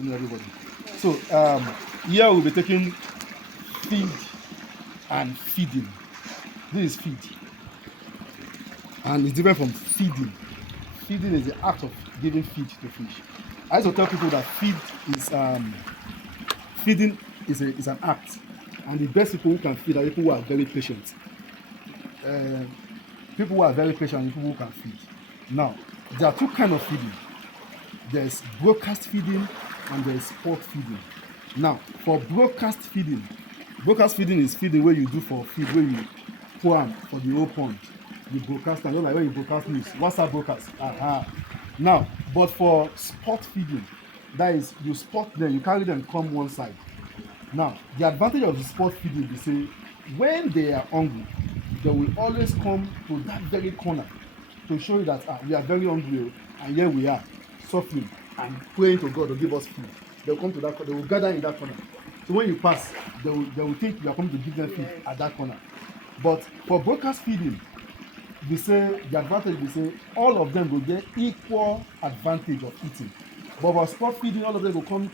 afternoon, everybody. So here we'll be taking feed and feeding. This is feed, and it's different from feeding. Feeding is the act of giving feed to fish. I used to tell people that feeding is an act, and the best people who can feed are people who are very patient. Uh, People who are very patient and people who can feed. Now, there are two kinds of feeding. There's broadcast feeding and there's sport feeding. Now, for broadcast feeding is feeding where you do for feed, where you pour am for the whole pond. You broadcast am, just like when you broadcast news, WhatsApp broadcast. Now, but for sport feeding, that is, you spot them, you carry them come one side. Now, the advantage of the sport feeding is say when they are hungry, they will always come to that very corner to show you that we are very hungry and here we are suffering and praying to God to give us food. They will come to that corner, they will gather in that corner. So when you pass, they will think you are coming to give them food at that corner. But for broadcast feeding, they say the advantage, they say all of them will get equal advantage of eating. But for sport feeding, all of them will come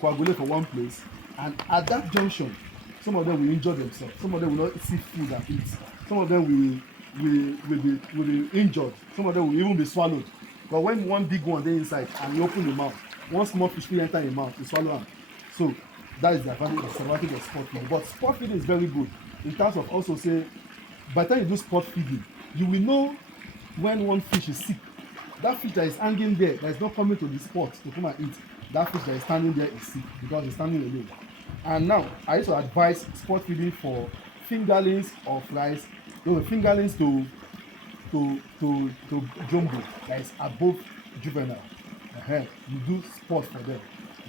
coagulate for one place, and at that junction, some of them will injure themselves, some of them will not see food and eat, some of them will be injured, some of them will even be swallowed. But when one big one dey inside and you open the mouth, one small fish fit enter your mouth, you swallow am. So that is the disadvantage of sport feeding. But sport feeding is very good in terms of also say by the time you do sport feeding, you will know when one fish is sick. That fish that is hanging there, that is not coming to the spot to come and eat, that fish that is standing there is sick because it's standing alone. And now I used to advise sport feeding for fingerlings of rice, those fingerlings to jumbo, that is above juvenile. You do sport for them.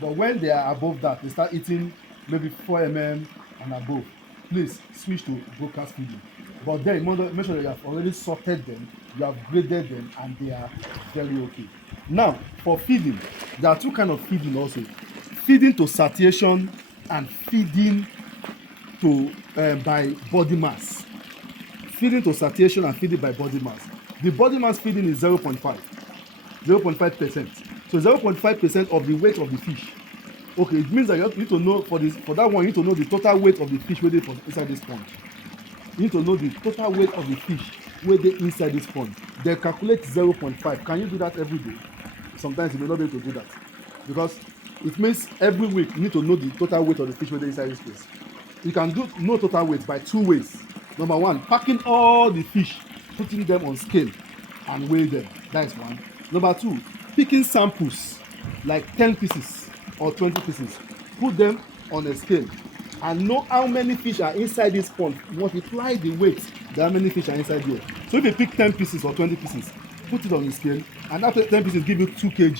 But when they are above that, they start eating maybe 4 mm and above. Please switch to broadcast feeding. But then make sure that you have already sorted them, you have graded them, and they are very okay. Now, for feeding, there are two kinds of feeding also. Feeding to satiation and feeding to by body mass. Feeding to satiation and feeding by body mass. The body mass feeding is 0.5%. So 0.5% of the weight of the fish. Okay, it means that you need to know for that one, you need to know the total weight of the fish wey dey for inside this pond. You need to know the total weight of the fish wey dey inside this pond. Then calculate 0.5. Can you do that every day? Sometimes you may not be able to do that because it means every week you need to know the total weight of the fish wey dey inside this place. You can do know total weight by two ways. Number one, packing all the fish, putting them on scale and weigh them. That is one. Number two, picking samples like 10 pieces or 20 pieces, put them on a scale and know how many fish are inside this pond. Multiply the weight, how many fish are inside there. So if you pick 10 pieces or 20 pieces, put it on the scale, and that 10 pieces give you 2 kg.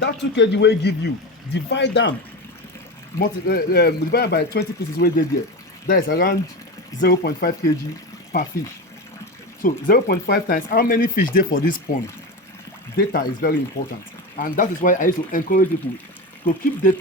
That 2 kg wey give you, divide them, divide by 20 pieces wey dey there. That is around 0.5 kg per fish. So 0.5 times how many fish dey for this pond. Data is very important, and that is why I used to encourage people to keep data